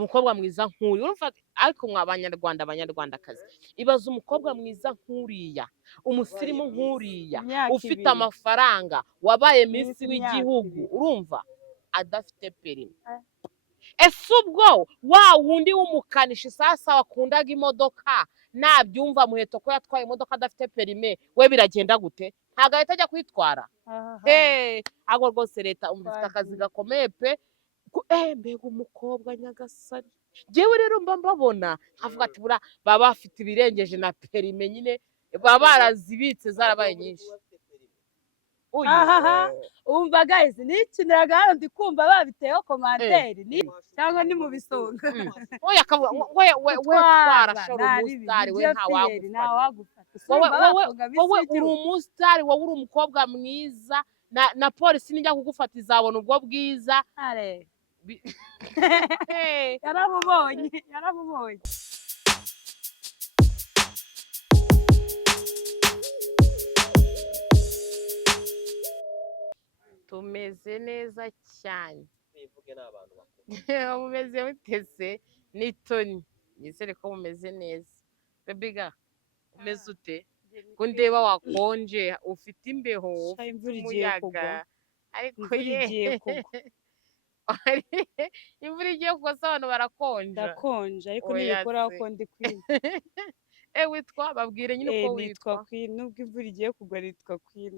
umukobwa mwiza nk'uri urumva ariko mw'abanyarwanda abanyarwandakazi ibaza umukobwa mwiza nk'uriya umusirimu nk'uriya ufite amafaranga wabaye minsi w'igihugu urumva adafite perimi ese ubwo wa wundi w'umukanishi sasa wakundaga imodoka nabyumva muheto ko yatwaye imodoka adafite perime we biragenda gute ntabwo ahita ajya kwitwara ahubwo rwose leta umufite akazi gakomeye pe mbega umukobwa nyagasani jewe rero mba mbabona nkavuga ati bura baba bafite ibirengeje na perime nyine baba barazibitse zarabaye nyinshi umva guys nikiniraga hano ndi kumva babiteho komanteri ni cyangwa ni mu bisonga oya kavuga we twarashora umusitari we wowe uri umusitari wowe uri umukobwa mwiza na polisi nijya kugufata izabona ubwo bwiza yaramubonye tumeze neza cyane mumeze mutese n'itoni nizere ko mumeze neza bebiga umeze ute ko ndeba wakonje ufite imbeho ufite umuyaga ariko imvura igiye kugwa se abantu barakonja ndakonje ariko niyikoraho ko ndi kwina witwa babwire nyine uko witwa Queen nubwo imvura igiye kugwa nitwa Queen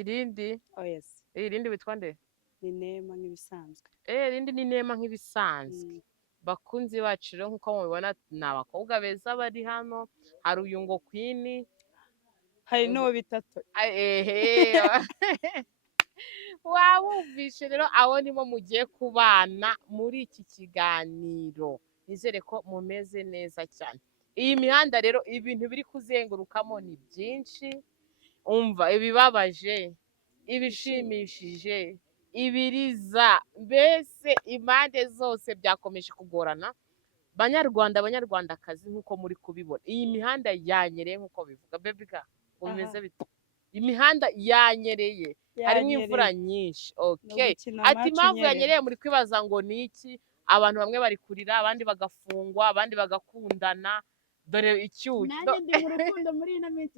irindi irindi witwa nde ni Nema nk'ibisanzwe irindi ni Nema nk'ibisanzwe bakunzi bacu rero nkuko mubibona ni abakobwa beza bari hano hari uyu ngo Queen hari n'uwo bitatu wabumvishe rero abo nimo mugiye kubana muri iki kiganiro nizere ko mumeze neza cyane iyi mihanda rero ibintu biri kuzengurukamo ni byinshi umva ibibabaje ibishimishije ibiriza mbese impande zose byakomeje kugorana banyarwanda abanyarwandakazi nk'uko muri kubibona iyi mihanda yanyereye nk'uko bivuga bebiga umeze bite imihanda yanyereye harimo imvura nyinshi ati impamvu yanyereye muri kwibaza ngo ni iki abantu bamwe bari kurira abandi bagafungwa abandi bagakundana dore icyuki nanjye ndi mu rukundo muri ino minsi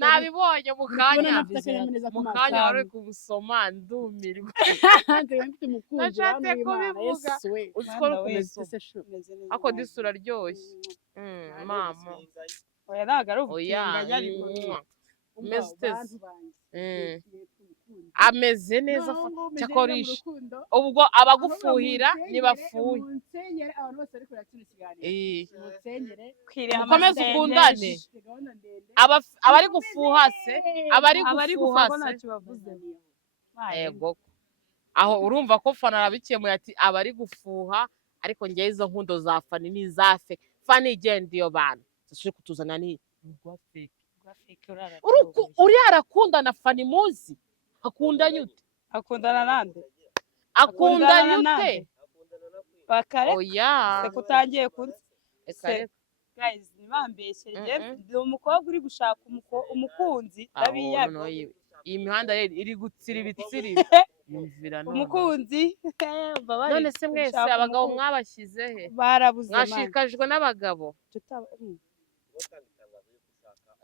nabibonye mu kanya wari kubusoma ndumirwa nashatse kubivuga uziko rukumeze ako disura ryoshye mama oya ntago ari ubutinganyi ariko umeze uteze ameze neza cyakorisha ubwo abagufuhira nibafuhe mukomeze ukundane abari gufuha se abari gufuha se yego aho urumva ko fana arabikemuye ati abari gufuha ariko ngewe izo nkundo za fani ni za fe fani igenda iyo bantu zishobora kutuzana ni uriya arakundana fani muzi akundanye ute akundana nande akundanye ute bakare oya kutangiye kunse guys nibambeshe ndi umukobwa uri gushaka umukunzi abiyaga iyi mihanda iri gutsira ibitsiri umukunzi none se mwese abagabo mwabashyize he barabuze mwashikajwe n'abagabo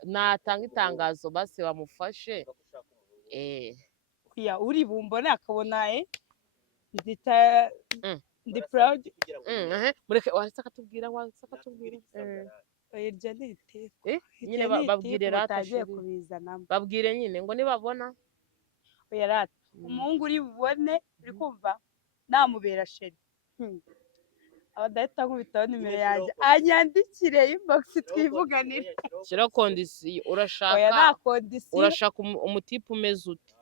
natanga itangazo base bamufashe uri bumbone akabona ndi proud mureke waretse akatubwira iryo ni iteko nyine babwire rata kubizanamo babwire nyine ngo nibabona oya rata umuhungu uri bubone uri kumva namubera sheri abadahita nkubitaho nimero yanjye anyandikire inbox twivuganire shyira kondisiyo urashaka umutipe umeze ute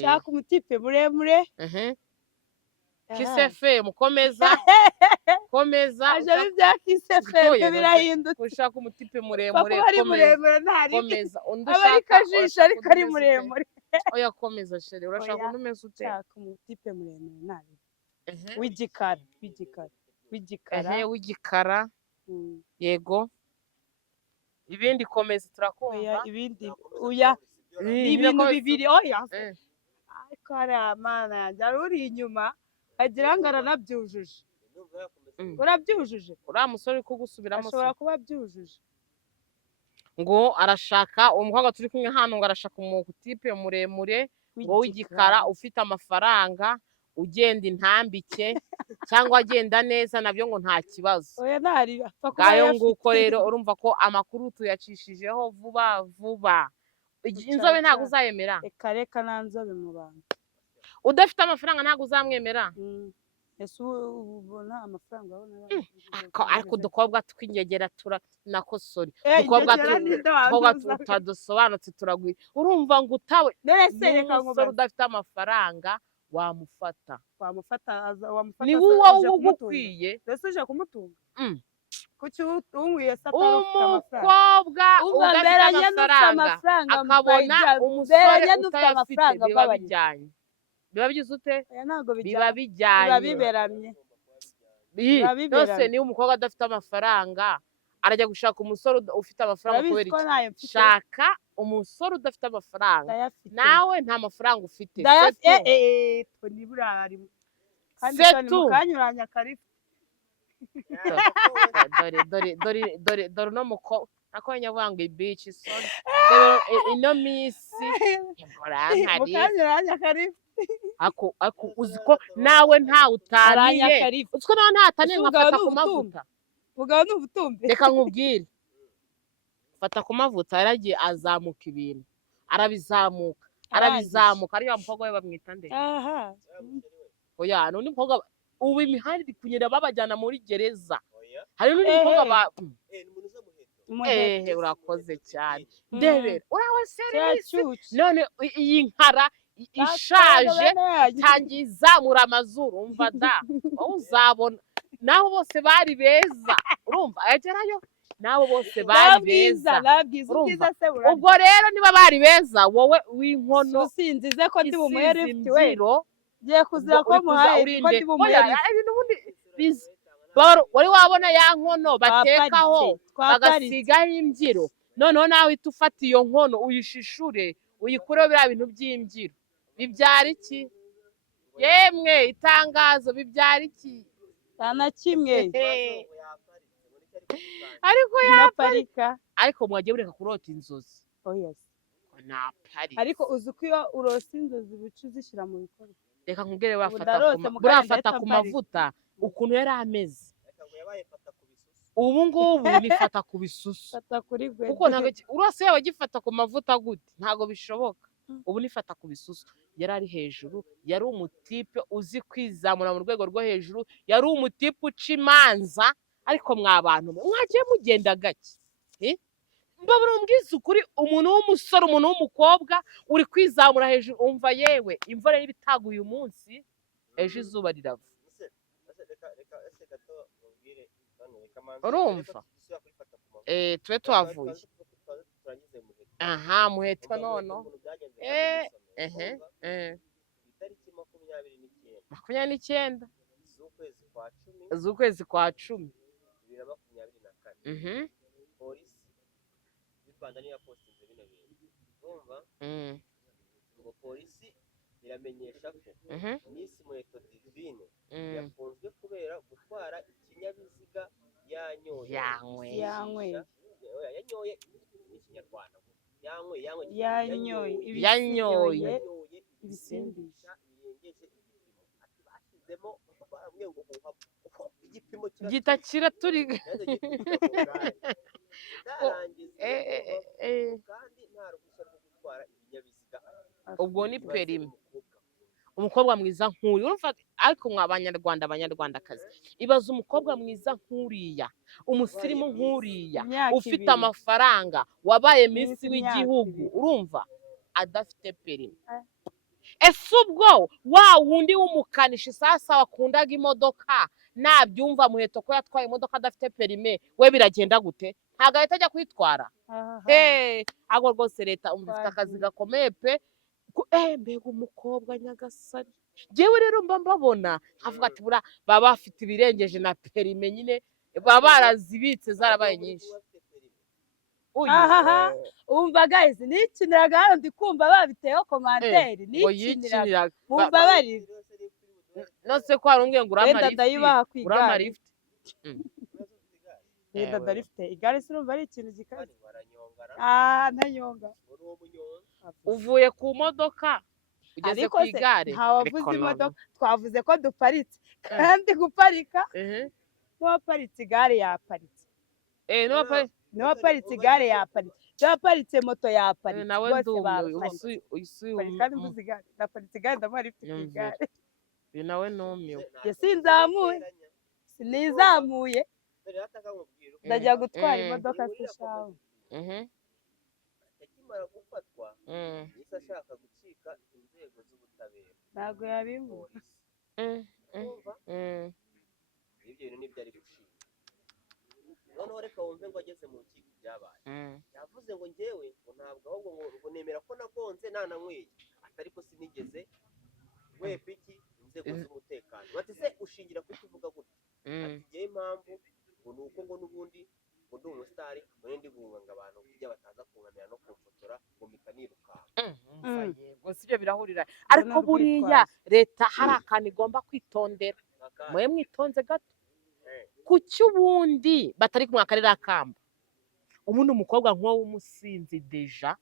shaka umutipe muremure kisefe mukomeza aje bya kisefe birahindutse ushaka umutipe muremure komeza abari kajisha ariko ari muremure oya komeza sheri urashaka undi umeze ute shaka umutipe muremure nabi w'igikara yego ibindi komeza turakumva ibindi ibintu bibiri oya ariko hariya mana yanjye ari uri inyuma agira ngo aranabyujuje urabyujuje uriya musore uri kugusubiramo ashobora kuba abyujuje ngo arashaka umukobwa turi kumwe hano ngo arashaka umutipe muremure ngo w'igikara ufite amafaranga ugenda intambike cyangwa agenda neza nabyo ngo nta kibazo oya ntari apfa kuba ngayo ayafite. nguko rero urumva ko amakuru tuyacishijeho vuba vuba inzobe ntabwo uzayemera reka nta nzobe mu bantu udafite amafaranga ntabwo uzamwemera ese ubona amafaranga abona ariko udukobwa tw'ingegera turanakosora udukobwa tutadusobanutse turagwira urumva ngo utawe n'umusore udafite amafaranga wamufata ni wowe ugukwiye ese uje kumutunga kuki unkwiye se umukobwa udafite amafaranga akabona umusore utayafite biba bijyanye biba bigize ute biba bijyanye biba biberamye yose niba umukobwa adafite amafaranga arajya gushaka umusore ufite amafaranga kubera iki shaka umusore udafite amafaranga nawe nta mafaranga ufite setu kanyuranya karifu dore uno mukobwa nako nyabanga ibici ino misi mukanyuranya karifu ako uzi ko nawe ntawe utaniye uzi ko nawe ntataniye nkafata ku mavuta ubwo ni ubutumbi reka nkubwire fata ku mavuta yaragiye azamuka ibintu arabizamuka ariya mukobwa we bamwita nde oya n'undi mukobwa ubu imihanda iri kunyura babajyana muri gereza hari n'undi mukobwa urakoze cyane ndebera urawe serivisi none iyi nkara ishaje itangiye izamura amazuru umva da wowe uzabona nabo bose bari beza urumva yagerayo nabo bose bari beza ubwo rero niba bari beza wowe w'inkono usinzize ko ndi bumuhe lift we giye kuzira ko muhaye ko ndi bumuhe lift wari wabona ya nkono batekaho bagasigaho imbyiro noneho nawe uhita ufata iyo nkono uyishishure uyikureho biriya bintu by'imbyiro bibyara iki yemwe itangazo bibyara iki na kimwe ariko yaparika ariko mwagiye bureka kurota inzozi ariko uzi ko iyo urose inzozi bica uzishyira mu bikorwa reka nkubwire burafata ku mavuta ukuntu yari ameze ubu ngubu nifata ku bisusu kuko urose yaba agifata ku mavuta gute ntabwo bishoboka ubu nifata ku bisusu yari ari hejuru yari umutipe uzi kwizamura mu rwego rwo hejuru yari umutipe uca imanza ariko mwabantu mwagiye mugenda gake mbabura mbwiza ukuri umuntu w'umusore umuntu w'umukobwa uri kwizamura hejuru umva yewe imvura y'ibitaguye uyu munsi ejo izuba rirava urumva tube tuhavuye aha muheto nono makumyabiri n'icyenda z'ukwezi kwa cumi polisi y'u Rwanda niyo yapostinze bino bintu urumva ngo polisi iramenyesha ko Miss Muheto Divine yafunzwe kubera gutwara ikinyabiziga yanyoye n'ikinyarwanda yanyoye ibisindisha birengeje igipimo ati bashyizemo baramwe ngo igipimo gitakira turi kandi nta ruhushya rwo gutwara ibinyabiziga ubwo ni perime umukobwa mwiza nk'uyu urumva ariko abanyarwandakazi ibaza umukobwa mwiza nk'uriya umusirimu nk'uriya ufite amafaranga wabaye minsi w'igihugu urumva adafite perime ese ubwo wa wundi w'umukanishi sasa wakundaga imodoka nabyumva muheto ko yatwaye imodoka adafite perime we biragenda gute ntabwo ahita ajya kwitwara ahubwo rwose leta umufite akazi gakomeye pe mbega umukobwa nyagasani njyewe rero mba mbabona havuga ati buriya baba bafite ibirengeje na perime nyine baba barazibitse zarabaye nyinshi umva guys nikiniraga hano ndi kumva babiteho komanteri nikiniraga mumva bari nose ko hari umbwiye ngo Wenda ndayibaha ku urama igare. lift Wenda ndarifite igare sinumva ari ikintu gikaze. kandi baranyongana Ntanyonga. muri uwo munyonzi uvuye ku modoka ugeze Ariko ku se igare ntawavuze Ariko imodoka, twavuze ko duparitse kandi guparika n'uwaparitse igare yaparitse, n'uwaparitse igare yaparitse, n'uwaparitse moto yaparitse, nawe bose baparitse. ndumiwe Kandi mvuze igare, naparitse igare ndamuha rifite ku igare. uyu nawe numiwe Njye sinzamuye, sinizamuye, dore hatakamubwira ndajya gutwara imodoka sishawe. akimara gufatwa yahise ashaka gucika inzego z'ubutabera Ntabwo yabimbura. urumva ibyo bintu nibyo ari gushinga noneho reka wumve ngo ageze mu rukiko ibyabaye yavuze ngo njyewe ngo ntabwo ahubwo ngo nemera ko nagonze nananyweye atari ko sinigeze wepa iki inzego z'umutekano bati se ushingira kuko uvuga gutya ati njyewe impamvu ngo ni uko ngo n'ubundi ngo ndi umusitari ngo ndi guhunga abantu kugira bataza kunkamira no kumfotora ngo mpita nirukanka yego sibyo birahurira ariko buriya leta hari akantu igomba kwitondera mwe mwitonze gato kuki ubundi batari kumwakarira akamba ubundi umukobwa nk'uwo w'umusinzi deja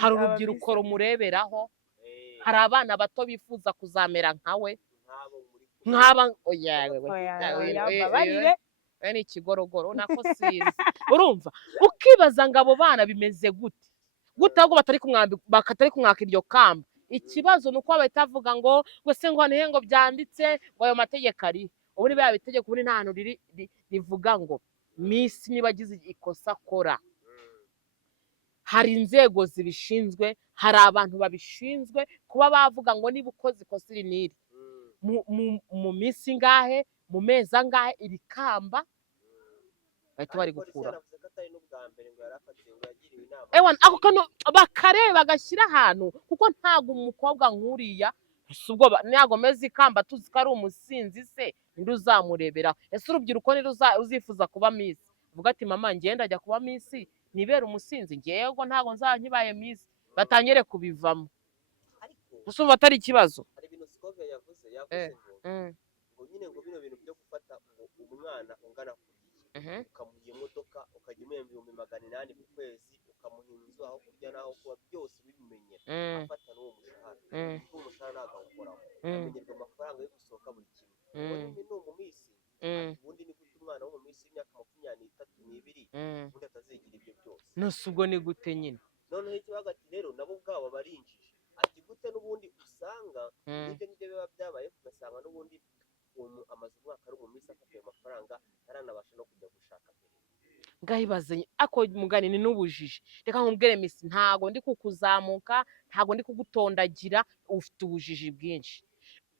hari urubyiruko rumureberaho hari abana bato bifuza kuzamera nkawe nk'aba we ni ikigorogoro nako sinzi urumva ukibaza ngo abo bana bimeze gute ahubwo batari kumwaka iryo kamba ikibazo ni uko bahita bavuga ngo se ngo nihe ngo byanditse ngo ayo mategeko ari ubundi bya bitegeko ubundi nta hantu rivuga ngo misi niba agize ikosa akora hari inzego zibishinzwe hari abantu babishinzwe kuba bavuga ngo niba ukoze ikosa iri n'iri mu minsi ingahe mu mezi angahe iri kamba bahita bari gukura ako kantu bakareba bagashyira ahantu kuko ntabwo umukobwa nk'uriya ntabwo ameze ikamba tuzi ko ari umusinzi se ninde uzamureberaho ese urubyiruko ninde uzifuza kuba misi uvuga ati mama ngenda ajya kuba misi nibera umusinzi ngewe ntabwo nzaba nkibaye misi batangire kubivamo gusa ubu atari ikibazo hari ibintu Scovia yavuze ngo nyine ngo bino bintu byo gufata umwana ungana kuriya ukamuha imodoka ukajya umuhemba ibihumbi 800 ku kwezi ukamuha inzu aho kurya n'aho kuba byose ubimenyera afata n'uwo mushahara kuko umushahara ntabwo awukoraho amenyerwa amafaranga yo gusohoka buri kimwe ubu nyine ni umumisi ubundi ni gute umwana wo mu minsi y'imyaka 23 ubundi atazigira ibyo byose nose ubwo ni gute nyine noneho ikibazo ati rero nabo ubwabo barinjije ati gute n'ubundi usanga n'ibyo ngibyo biba byabaye ugasanga n'ubundi amaze umwaka ari mu minsi afite ayo mafaranga aranabasha no kujya gushaka mbere ngahibaze ako mugani ni n'ubujiji reka nkubwire misi ntago ndi kukuzamuka ntago ndi kugutondagira ufite ubujiji bwinshi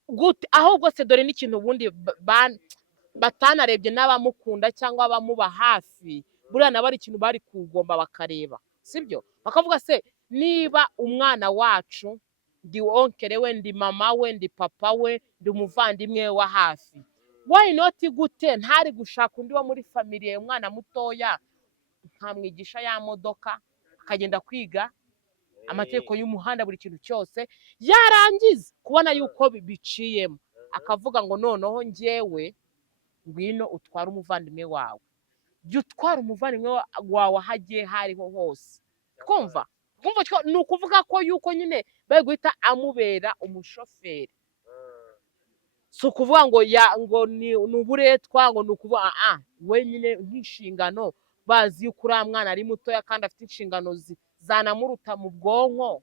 gute ahubwo se dore n'ikintu ubundi batanarebye n'abamukunda cyangwa abamuba hafi buriya nabo ari ikintu bari kugomba bakareba sibyo bakavuga se niba umwana wacu ndi onkere we ndi mama we ndi papa we ndi umuvandimwe wa hafi why not gute ntari gushaka undi wo muri family umwana mutoya nkamwigisha ya modoka akagenda kwiga amategeko y'umuhanda buri kintu cyose yarangiza kubona yuko biciyemo akavuga ngo noneho njyewe ngwino utwara umuvandimwe wawe jya utwara umuvandimwe wawe aho agiye hariho hose twumva ni ukuvuga ko yuko nyine bari guhita amubera umushoferi si ukuvuga ngo ni uburetwa ngo ni ukuvuga we nyine nk'inshingano bazi yuko uriya mwana ari mutoya kandi afite inshingano zanamuruta mu bwonko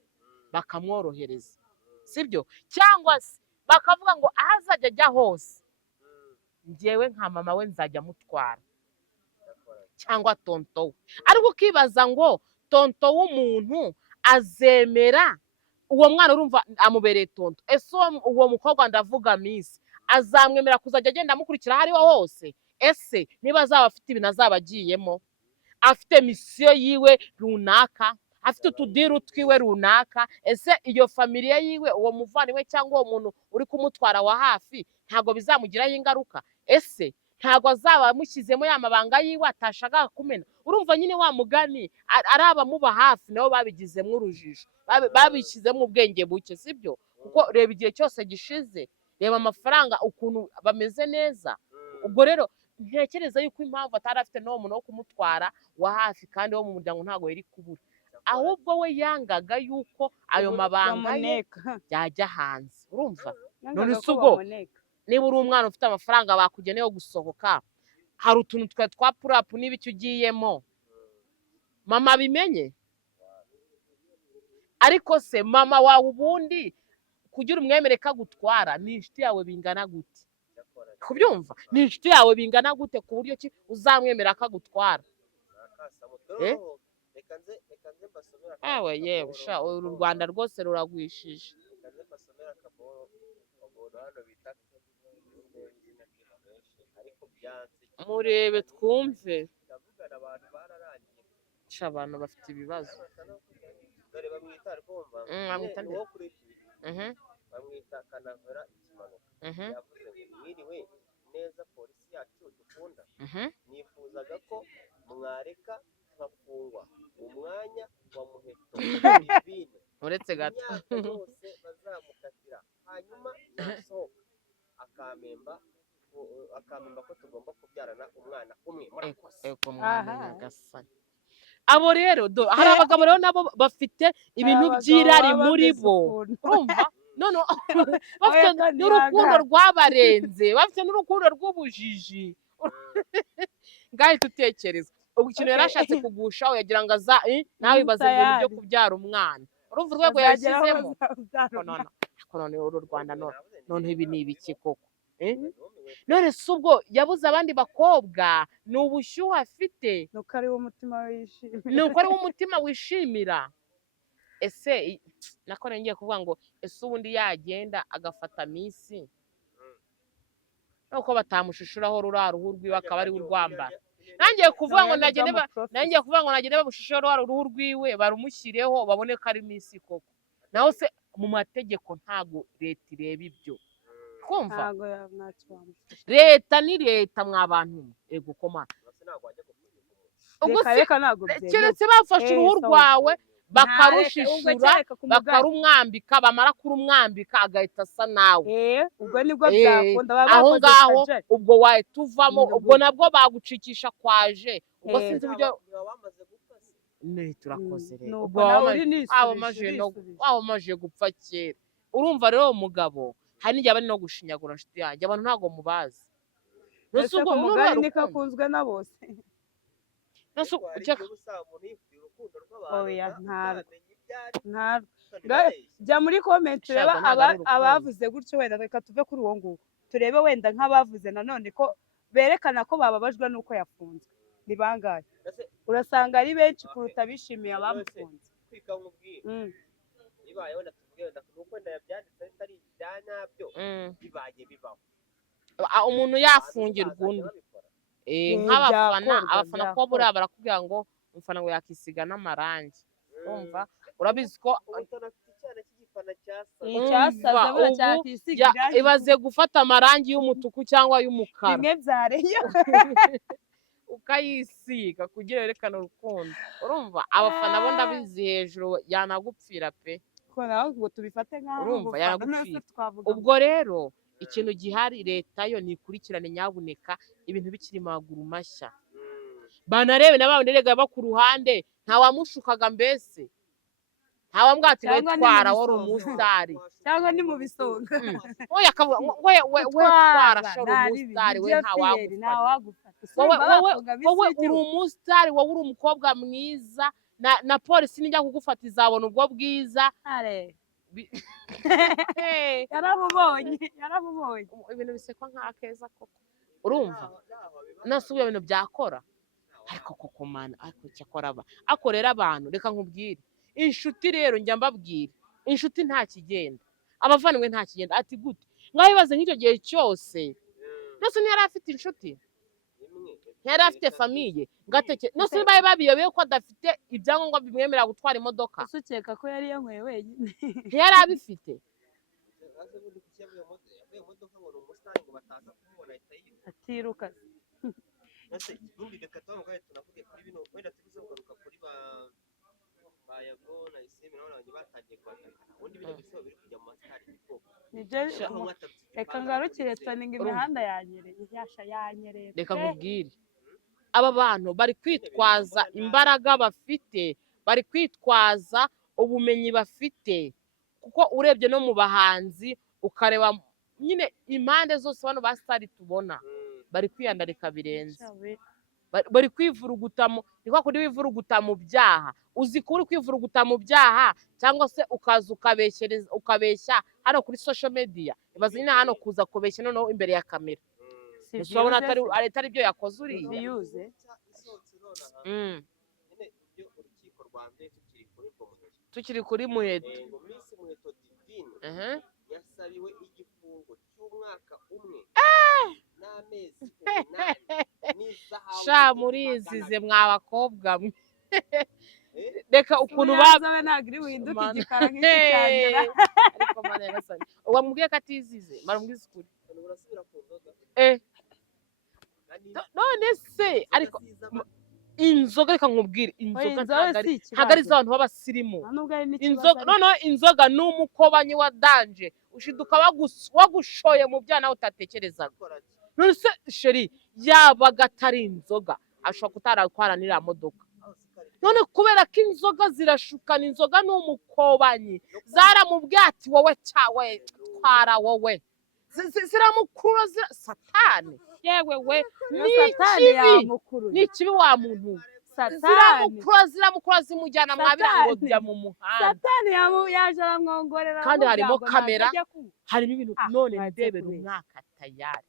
bakamworohereza sibyo cyangwa se bakavuga ngo aho azajya ajya hose njyewe nka mama we nzajya amutwara cyangwa tonto we ariko ukibaza ngo tonto w'umuntu azemera uwo mwana urumva amubereye tonto ese uwo mukobwa ndavuga misi azamwemera kuzajya agenda amukurikira aho ariho hose ese niba azaba afite ibintu azaba agiyemo afite misiyo yiwe runaka afite utudiru twiwe runaka ese iyo familiye yiwe uwo muvandimwe cyangwa uwo muntu uri kumutwara wa hafi ntabwo bizamugiraho ingaruka ese ntabwo azaba amushyizemo ya mabanga yiwe atashaka kumena urumva nyine wa mugani ari abamuba hafi nabo babigizemo urujijo babishyizemo ubwenge buke sibyo kuko reba igihe cyose gishize reba amafaranga ukuntu bameze neza. Ubwo rero ntekereza yuko impamvu atari afite n'uwo muntu wo kumutwara wa hafi kandi wo mu muryango ntabwo yari kubura, ahubwo we yangaga yuko ayo mabanga ye yajya hanze. Urumva? None se ubwo niba uri umwana ufite amafaranga bakugeneyeho gusohoka, hari utuntu twa twa purapu n'ibiki ugiyemo, mama bimenye? Ariko se mama wawe ubundi kugira umwemere ko agutwara ni inshuti yawe bingana gute? Kubyumva? Ni inshuti yawe bingana gute ku buryo ki uzamwemera ko agutwara? Ewe yewe sha uru Rwanda rwose ruragwishije. Murebe twumve. Sha abantu bafite ibibazo. Dore bamwita rwumva. Bamwita nde? Bamwita Kanavera Ikimanuka. Yavuze ngo mwiriwe neza polisi yacu dukunda. Nifuzaga ko mwareka nkafungwa mu mwanya wa Muheto Divine. Uretse gato. Bose bazamukatira hanyuma nasohoka akamemba ko tugomba kubyarana umwana umwe. Eko mwana nyagasani. Abo rero hari abagabo rero nabo bafite ibintu by'irari muri bo. Urumva? None bafite n'urukundo rwabarenze, bafite n'urukundo rw'ubujiji. Ngaho tutekereza ubwo ikintu yarashatse kugushaho yagira ngo nawe ibaze ibintu byo kubyara umwana. Urumva urwego yashyizemo? None uru Rwanda none ibi ni ibiki koko? None se ubwo yabuze abandi bakobwa, ni ubushyuhe afite, nuko ari wo mutima wishimira. Ese nakore ngiye kuvuga ngo ese ubundi yagenda agafata misi nuko batamushushuraho rura ruhu rwiwe akaba ari urwambara. Nangiye kuvuga ngo nagende bamushusheho rura ruhu rwiwe barumushyireho babone ko ari misi koko. Naho se mu mategeko ntago leta ireba ibyo. Kumva? Leta ni leta mwabantu. Ego koma. Ubwo keretse bafashe uruhu rwawe bakarushishura bakarumwambika, bamara kurumwambika agahita asa nawe. Ubwo nibwo byakunda aho ngaho ubwo wahita uvamo, ubwo nabwo bagucikisha kwaje. Ubwo sinzi uburyo turakoze rero. Ubwo wamaje gupfa kera. Urumva rero umugabo hari n'igihe bari no gushinyagura nshuti yanjye, abantu ntago mubazi. Ese ko mugari niko akunzwe na bose. Jya muri comment ureba abavuze gutyo, wenda reka tuve kuri uwo nguwo turebe wenda nk'abavuze nanone ko berekana ko bababajwe n'uko yafunzwe. Ni bangahe? Urasanga ari benshi kuruta bishimiye abamufunze. Umuntu yafungirwa undi abafana ko buriya barakubwira ngo umufana ngo yakisiga n'amarangi. Urumva? Urabizi ko ibaze gufata amarangi y'umutuku cyangwa y'umukara bimwe byareyo ukayisiga kugira yerekane urukundo. Urumva? Abafana bo ndabizi hejuru yanagupfira pe. Ngo tubifate nk'aho urumva yanagupfira. Ubwo rero ikintu gihari leta yo nikurikirane nyabuneka ibintu bikiri maguru mashya. Banarebe n'abandi rega ku ruhande ntawamushukaga mbese. Ntawambwati wetwara wari umusitari cyangwa ni mu bisonga. Oya kavuga we twara shoro umusitari we ntawagufata. Wowe uri umusitari, wowe uri umukobwa mwiza na polisi nijya kugufata izabona ubwo bwiza. Yaramubonye ibintu bisekwa nk'akeza koko. Urumva? Nasubiye ibintu byakora ariko koko mana ariko cyakora akorera abantu. Reka nkubwire inshuti rero njya mbabwira inshuti nta kigenda, abavandimwe nta kigenda. Ati gute mwabibaze nk'icyo gihe cyose nose ntiyari afite inshuti, ntiyari afite famiye ngateke nose baye babiyobeye ko adafite ibyangombwa bimwemerera gutwara imodoka. Usukeka ko yari yanyweye wenyine ntiyari abifite. atiruka yago na isimbi nabo batangiye kwandika ubundi bino bisaba biri kujya mu masitari hip-hop nibyo reka ngarukire toninga imihanda yanyereye reka nkubwire aba bantu bari kwitwaza imbaraga bafite bari kwitwaza ubumenyi bafite kuko urebye no mu bahanzi ukareba nyine impande zose bano ba sitari tubona bari kwiyandarika birenze bari kwivurugutamo ni kwa kundi wivuruguta mu byaha uzi ko uri kwivuruguta mu byaha cyangwa se ukaza ukabeshya hano kuri social media ibaze nyine hano kuza kubeshya noneho imbere ya kamera urabona atari byo yakoze uriya biyuze urukiko rwa mbere tukiri kuri muheto Miss Muheto Divine yasabiwe igifungo cy'umwaka umwe n'amezi umunani sha murizize mwa bakobwa mwe reka ukuntu bazabe ntabwo iri buhinduke igikara nk'iki cyagera ariko mana yagasani wamubwiye ko atizize marumwize ukuri urasubira ku nzoga none se ariko inzoga reka nkubwire inzoga ntabwo ari iz'abantu b'abasirimu noneho inzoga ni umukobanyi wa danje ushiduka wagushoye mu byaha nawe utatekerezaga none se sheri yabaga atari inzoga ashobora kutaratwara n'iriya modoka none kubera ko inzoga zirashukana inzoga ni umukobanyi zaramubwiye ati wowe cyawe twara wowe ziramukura satani yewe we ni ikibi wa muntu ziramukura zimujyana mwabirango bya mu muhanda satani yaje aramwongorera kandi harimo kamera harimo ibintu none ndebera umwaka tayari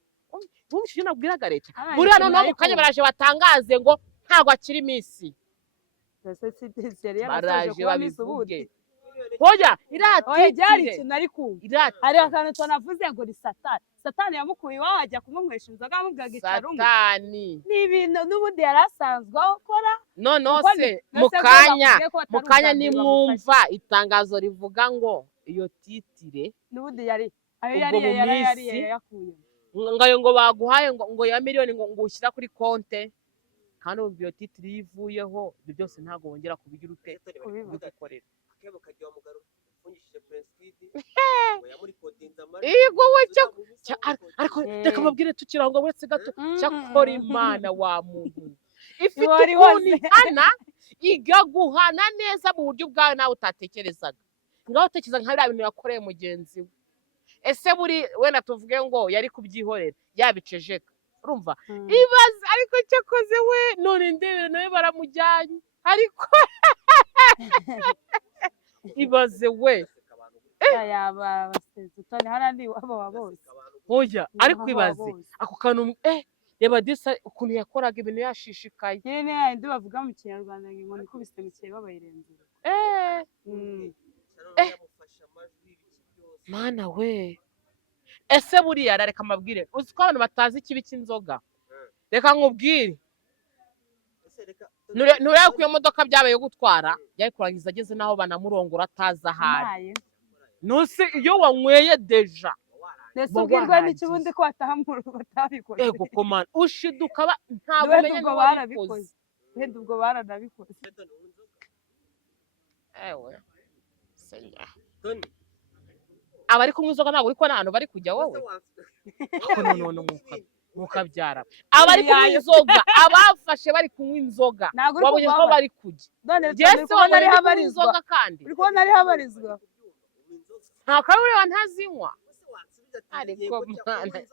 bumvise nabwiraga leta buriya noneho mu kanya baraje batangaze ngo ntabwo akiri misi baraje babivuge hoya iratitire hari akantu tunavuze ngo ni satani yamukuye iwawe ajya kumumwesha inzoga amubwaga icara umwe ni ibintu n'ubundi yari asanzwe akora noneho se mu kanya nimwumva itangazo rivuga ngo iyo titire n'ubundi yari yakuye ngo baguhaye ngo ya miliyoni ngo ushyira kuri konte kandi ubu iyo titire yivuyeho ibyo byose ntabwo wongera kubigira ubigukorera ariko reka mabwire tukiri aho ngo uretse gato cyakora imana wa muntu ifite ukuntu ihana igaguhana neza mu buryo bwawe nawe utatekerezaga ngaho utekereza nka biriya bintu yakoreye mugenzi we ese buri wenda tuvuge ngo yari kubyihorera yabicejeka urumva ibaze ariko cyakoze we none ndebere nawe baramujyanye ariko ibaze we hoya ariko ibaze ako kantu reba disa ukuntu yakoraga ibintu yashishikaye nyine yandi bavuga mu kinyarwanda ngo inkoni ikubise mu kiye babayirenzera mana we ese buriya reka mabwire uzi ko abantu batazi ikibi cy'inzoga reka nkubwire nturebe ko iyo modoka byabaye gutwara yari kurangiza ageze n'aho banamurongora atazi ahari nose iyo wanyweye deja ndetse ubwirwa n'ikibundi ko batabikoze ego komana ushiduka ntabwo umenya ngo barabikoze wenda ubwo baranabikoze ewe senya abari kunywa inzoga ntabwo uri kubona ahantu bari kujya wowe none mukabyara abari kunywa inzoga abafashe bari kunywa inzoga babonye ko bari kujya jese wabona ari habarizwa kandi uri kubona ari habarizwa nta kari ureba ntazinywa ariko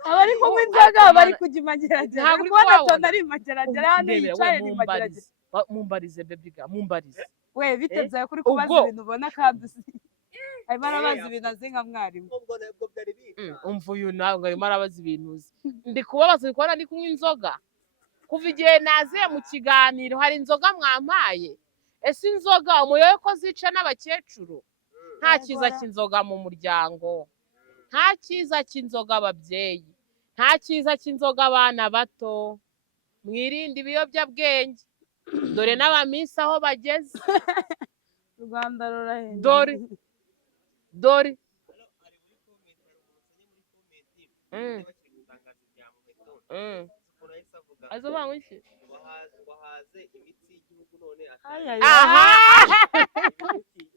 abari kunywa inzoga bari kujya imageragere uri kubona tona ari imageragere hano yicaye ni imageragere mumbarize bebiga mumbarize we biteze kuri kubaza ibintu ubona kandi arimo arabaza ibintu azi nka mwarimu umva uyu nawe ngo arimo arabaza ibintu uzi ndi kubabaza kubona ndi kunywa inzoga kuva igihe naziye mu kiganiro hari inzoga mwampaye ese inzoga umuyobe ko zica n'abakecuru nta cyiza cy'inzoga mu muryango nta cyiza cy'inzoga ababyeyi nta cyiza cy'inzoga abana bato mwirinde ibiyobyabwenge dore n'abamisi aho bageze u Rwanda rurahenda dore azo banywa iki wahaze imitsi y'igihugu none aha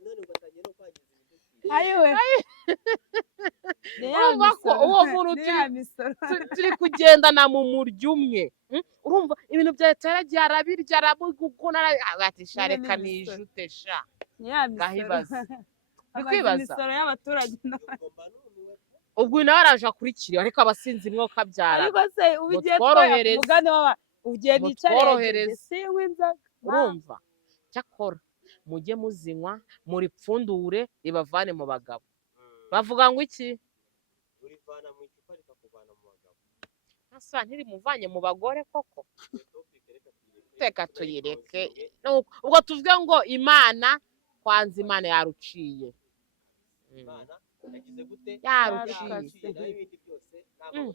none ngo atangiye no kwagiza ibidukikije ayiwe urumva ko uwo muntu turi kugendana mu muryo umwe urumva ibintu bya leta yaragiye arabirya arabuguguna ati sha reka nijute sha gahibaza kwibaza imisoro y'abaturage ubwo nawe araje akurikira ariko abasinzi mwoka byara ariko se ubigiye twohereza umugani w'aba ugiye nicareze sinywa inzoga urumva cyakora mujye muzinywa muri pfundure ibavane mu bagabo bavuga ngo iki urivana mu icupa rikakuvana mu bagabo asa ntiri muvanye mu bagore koko teka tuyireke ubwo tuvuge ngo imana kwanza imana yaruciye imana yagize gute yaruciye n'ibindi byose ntabwo